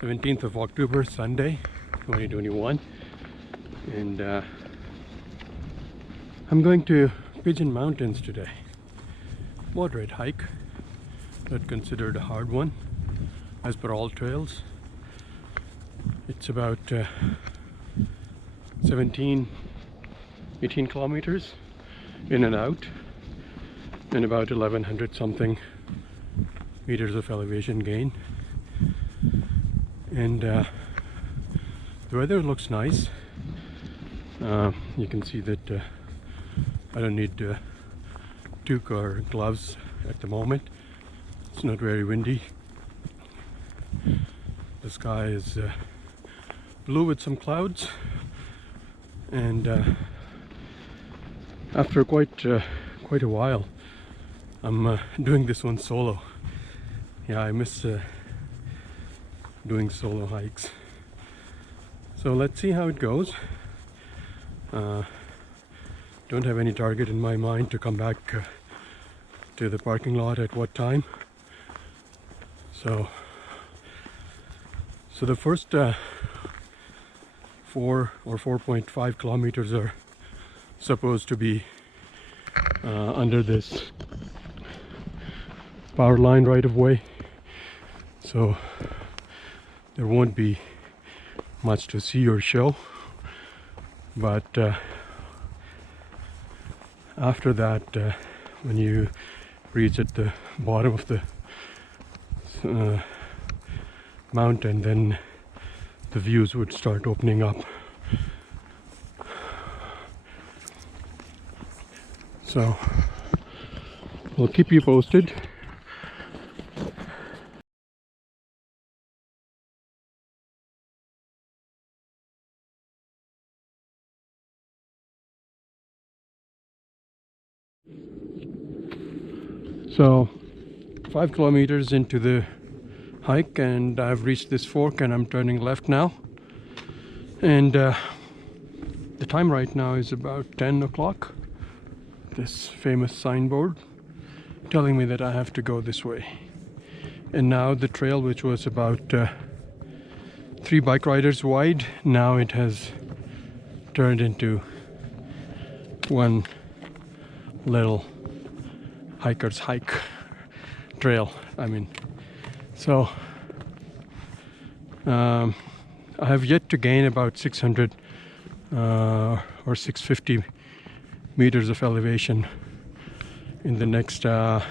17th of October, Sunday, 2021, and I'm going to Pigeon Mountains today. Moderate hike, not considered a hard one as per all trails. It's about 18 kilometers in and out, and about 1100 something meters of elevation gain. And the weather looks nice. You can see that I don't need toque or gloves at the moment. It's not very windy. The sky is blue with some clouds, and after quite a while I'm doing this one solo. Yeah, I miss doing solo hikes. So let's see how it goes. Don't have any target in my mind to come back to the parking lot at what time. So the first 4 or 4.5 kilometers are supposed to be under this power line right of way, so there won't be much to see or show, but after that, when you reach at the bottom of the mountain, then the views would start opening up. So we'll keep you posted. So 5 kilometers into the hike, and I've reached this fork, and I'm turning left now, and the time right now is about 10 o'clock. This famous signboard telling me that I have to go this way. And now the trail, which was about 3 bike riders wide, now it has turned into one little hiker's hike trail. I mean, so I have yet to gain about 600 or 650 meters of elevation in the next I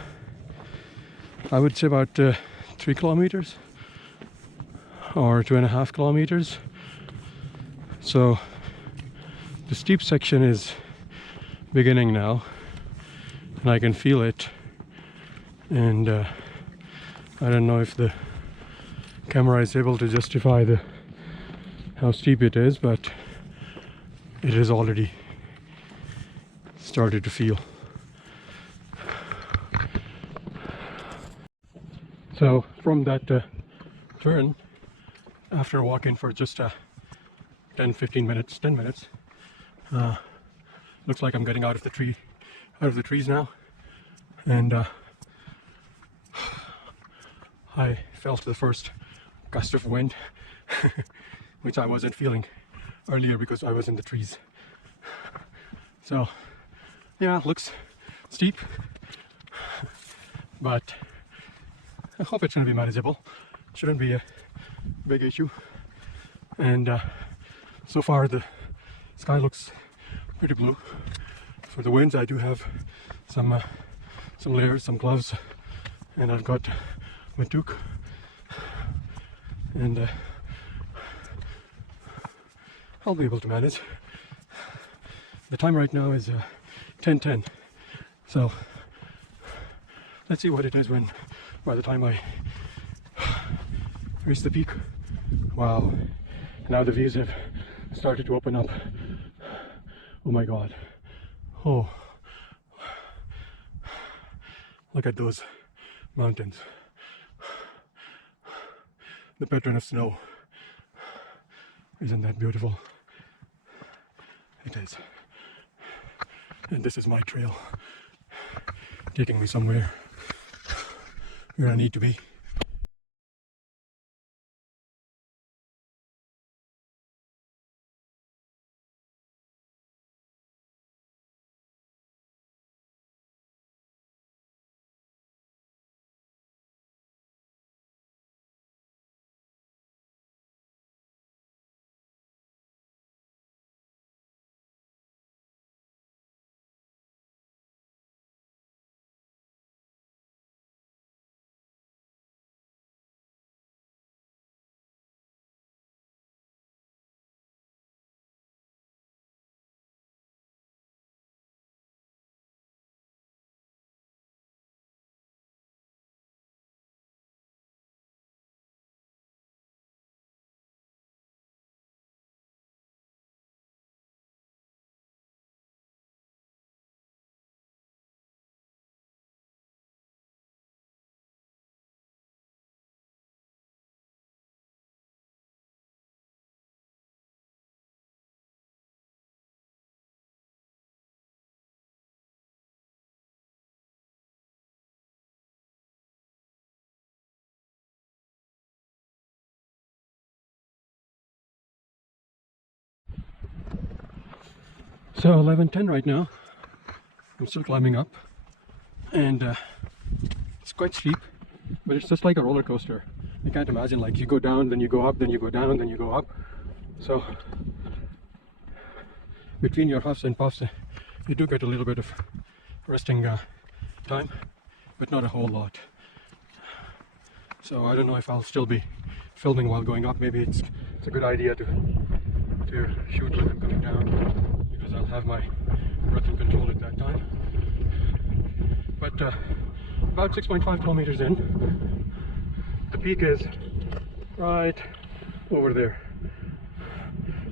would say about 3 kilometers or 2.5 kilometers. So the steep section is beginning now, and I can feel it, and I don't know if the camera is able to justify how steep it is, but it has already started to feel. So from that turn, after walking for just 10 minutes, looks like I'm getting out of the trees now, and I felt the first gust of wind which I wasn't feeling earlier because I was in the trees. So yeah, looks steep, but I hope it's going to be manageable. Shouldn't be a big issue. And so far the sky looks pretty blue. For the winds, I do have some layers, some gloves, and I've got my toque, and I'll be able to manage. The time right now is 10:10, so let's see what it is by the time I reach the peak. Wow, now the views have started to open up. Oh my god. Oh, look at those mountains, the pattern of snow. Isn't that beautiful? It is. And this is my trail, taking me somewhere where I need to be. So 11:10 right now. I'm still climbing up, and it's quite steep, but it's just like a roller coaster. I can't imagine, like, you go down, then you go up, then you go down, then you go up. So between your huffs and puffs, you do get a little bit of resting time, but not a whole lot. So I don't know if I'll still be filming while going up. Maybe it's a good idea to shoot when I'm coming down, because I'll have my breath in control at that time. But about 6.5 kilometers in, the peak is right over there,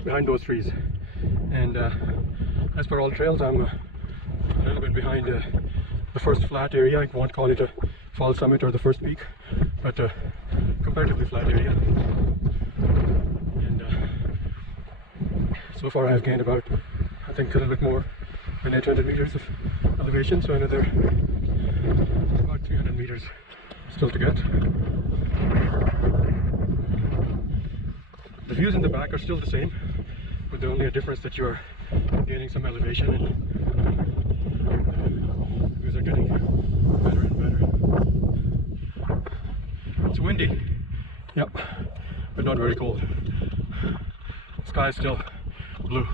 behind those trees. And as per all trails, I'm a little bit behind the first flat area. I won't call it a fall summit or the first peak, but a comparatively flat area. And so far I've gained about, I think, a little bit more than 800 meters of elevation, so another about 300 meters still to get. The views in the back are still the same, but the only difference that you are gaining some elevation, and the views are getting better and better. It's windy, yep, but not very cold. The sky is still blue.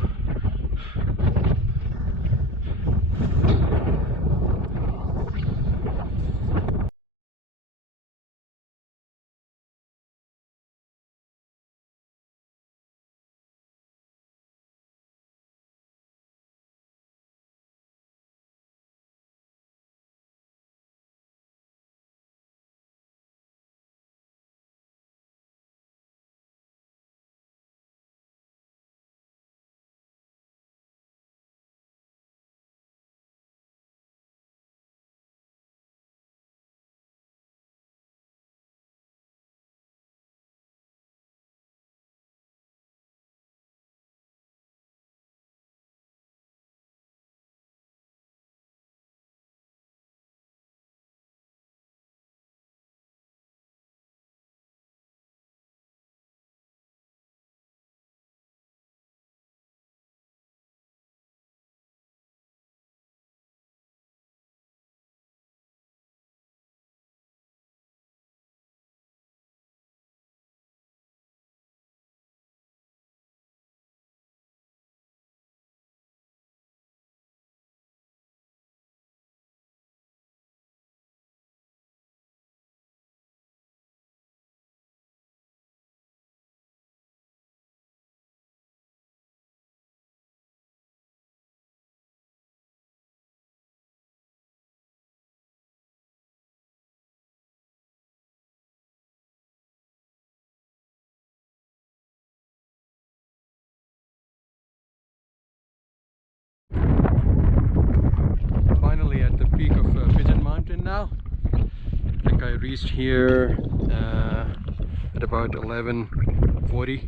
Finally at the peak of Pigeon Mountain now. I think I reached here at about 11:40.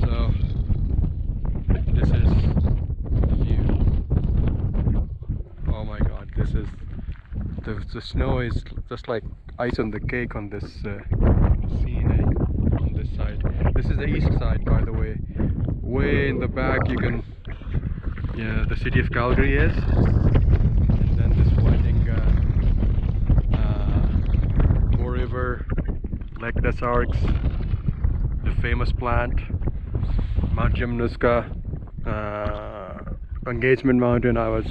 So this is the view. Oh my god, this is the snow is just like ice on the cake on this scene on this side. This is the east side, by the way. Way in the back you can, yeah, the city of Calgary is, and then this winding Moore River, Lake des Arcs, the famous plant, Mount Gymnosca, Engagement Mountain. I was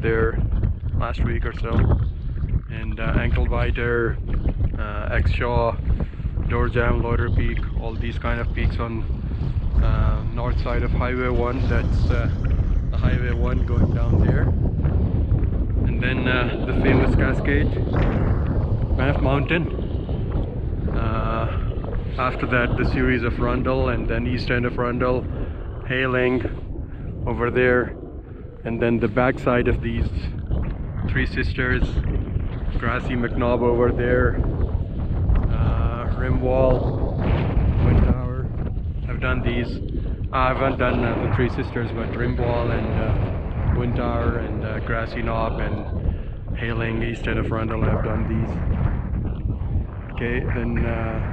there last week or so, and Ankle-Biter, X-Shaw, Door Jam, Loader Peak, all these kind of peaks on north side of Highway 1. That's the Highway 1 going down there. And then the famous Cascade, Banff Mountain. After that, the series of Rundle, and then east end of Rundle, Hailing over there. And then the backside of these Three Sisters, Grassy McNob over there, Rimwall, Wind Tower. I've done these. I haven't done the Three Sisters, but Rimwall and Wind Tower and Grassy Knob and Hailing, east end of Rundle, I've done these. Okay, then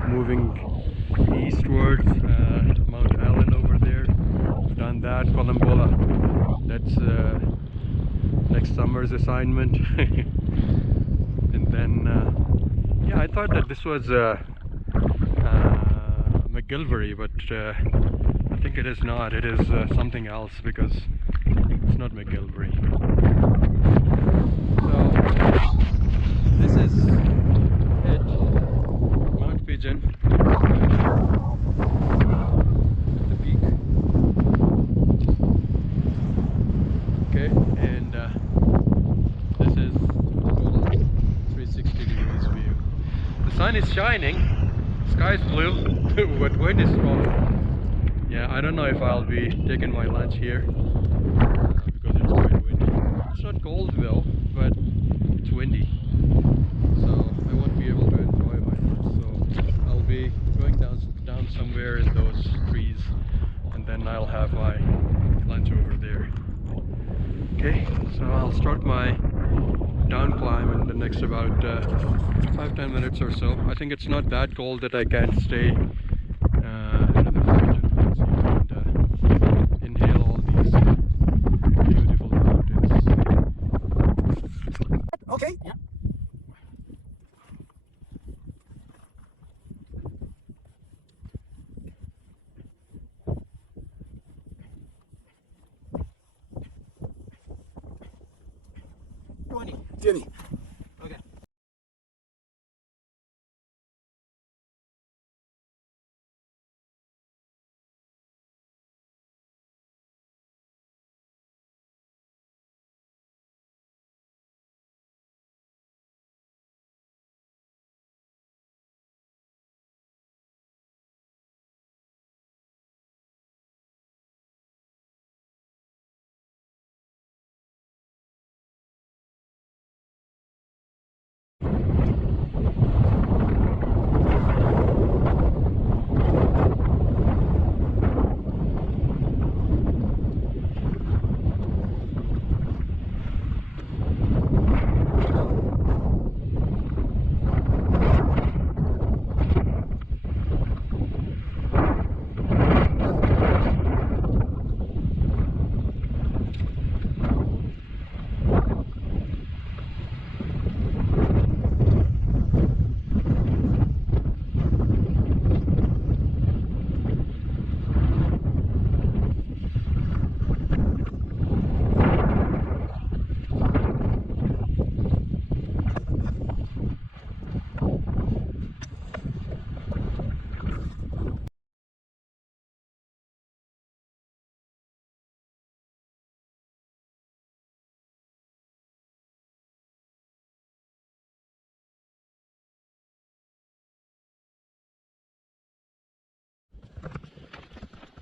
moving eastwards, Mount Allen over there, I've done that. Colombola. That's next summer's assignment. And then, yeah, I thought that this was McGilvery, but I think it is not. It is something else because it's not McGilvery. So this is it, Mount Pigeon, the peak. Okay, and this is total 360 degrees view. The sun is shining, sky is blue, but wind is strong. Yeah, I don't know if I'll be taking my lunch here because it's quite windy. It's not cold though, but it's windy, so I won't be able to enjoy my lunch. So I'll be going down somewhere in those trees, and then I'll have my lunch over there. Okay, so I'll start my down climb in the next about 5-10 minutes or so. I think it's not that cold that I can't stay another 5-10 minutes here and inhale all these beautiful mountains. Okay. Yeah. Tieni. Okay.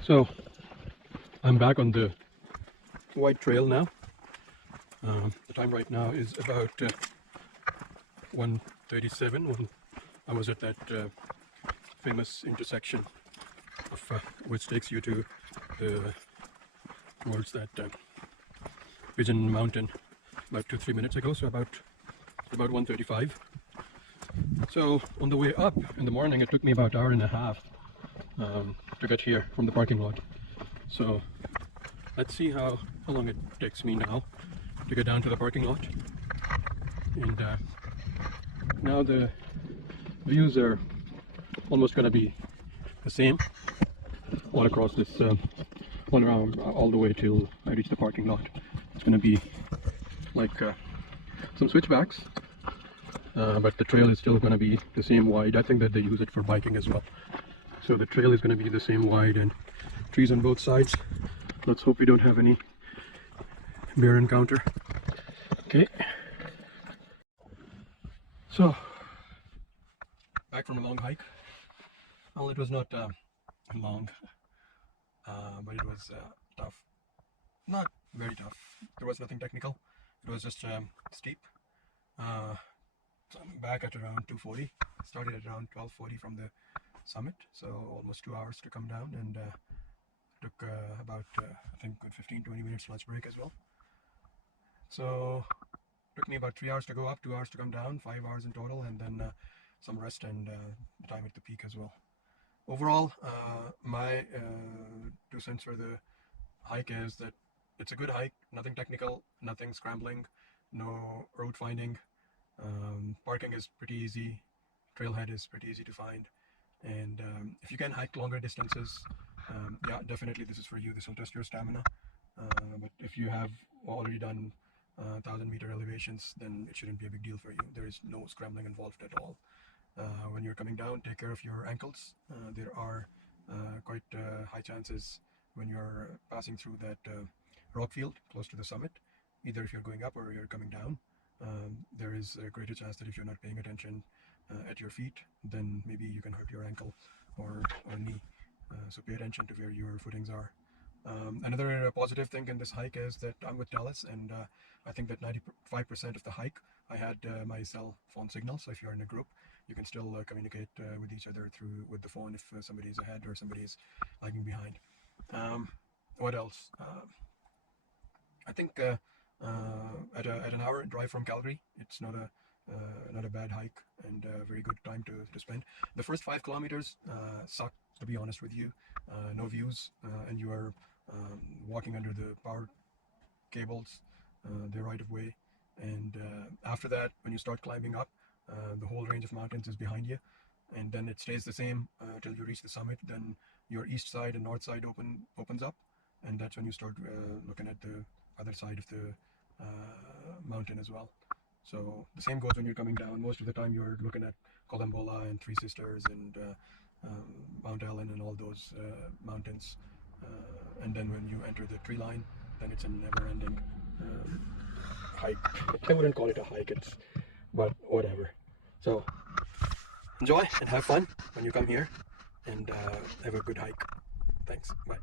So I'm back on the white trail now. The time right now is about 1:37 when I was at that famous intersection of which takes you to towards that Pigeon Mountain about 2-3 minutes ago. So about 1:35. So on the way up in the morning, it took me about an hour and a half to get here from the parking lot. So let's see how long it takes me now to get down to the parking lot. And now the views are almost going to be the same all across this all around all the way till I reach the parking lot. It's going to be like some switchbacks, but the trail is still going to be the same wide. I think that they use it for biking as well. So the trail is going to be the same wide and trees on both sides. Let's hope we don't have any bear encounter. Okay. So back from a long hike. Well, it was not long, but it was tough. Not very tough. There was nothing technical. It was just steep. So I'm back at around 2:40. Started at around 12:40 from the summit, so almost 2 hours to come down, and took about I think good 15-20 minutes lunch break as well. So took me about 3 hours to go up, 2 hours to come down, 5 hours in total, and then some rest and the time at the peak as well. Overall, my 2 cents for the hike is that it's a good hike, nothing technical, nothing scrambling, no road finding. Parking is pretty easy, trailhead is pretty easy to find, and if you can hike longer distances, yeah, definitely this is for you. This will test your stamina. But if you have already done 1,000-meter elevations, then it shouldn't be a big deal for you. There is no scrambling involved at all. When you're coming down, take care of your ankles. There are quite high chances when you're passing through that rock field close to the summit, either if you're going up or you're coming down. There is a greater chance that if you're not paying attention at your feet, then maybe you can hurt your ankle or knee. So pay attention to where your footings are. Another positive thing in this hike is that I'm with Dallas, and I think that 95% of the hike I had my cell phone signal. So if you're in a group, you can still communicate with each other with the phone if somebody's ahead or somebody's lagging behind. What else? I think at an hour drive from Calgary, it's not a bad hike and a very good time to spend. The first 5 kilometers sucked, to be honest with you. No views, and you are walking under the power cables, the right of way. And after that, when you start climbing up, the whole range of mountains is behind you, and then it stays the same till you reach the summit. Then your east side and north side opens up, and that's when you start looking at the other side of the mountain as well. So the same goes when you're coming down. Most of the time you're looking at Columbola and Three Sisters and Mount Allen and all those mountains. And then when you enter the tree line, then it's a never-ending hike. I wouldn't call it a hike, but whatever. So enjoy and have fun when you come here, and have a good hike. Thanks. Bye.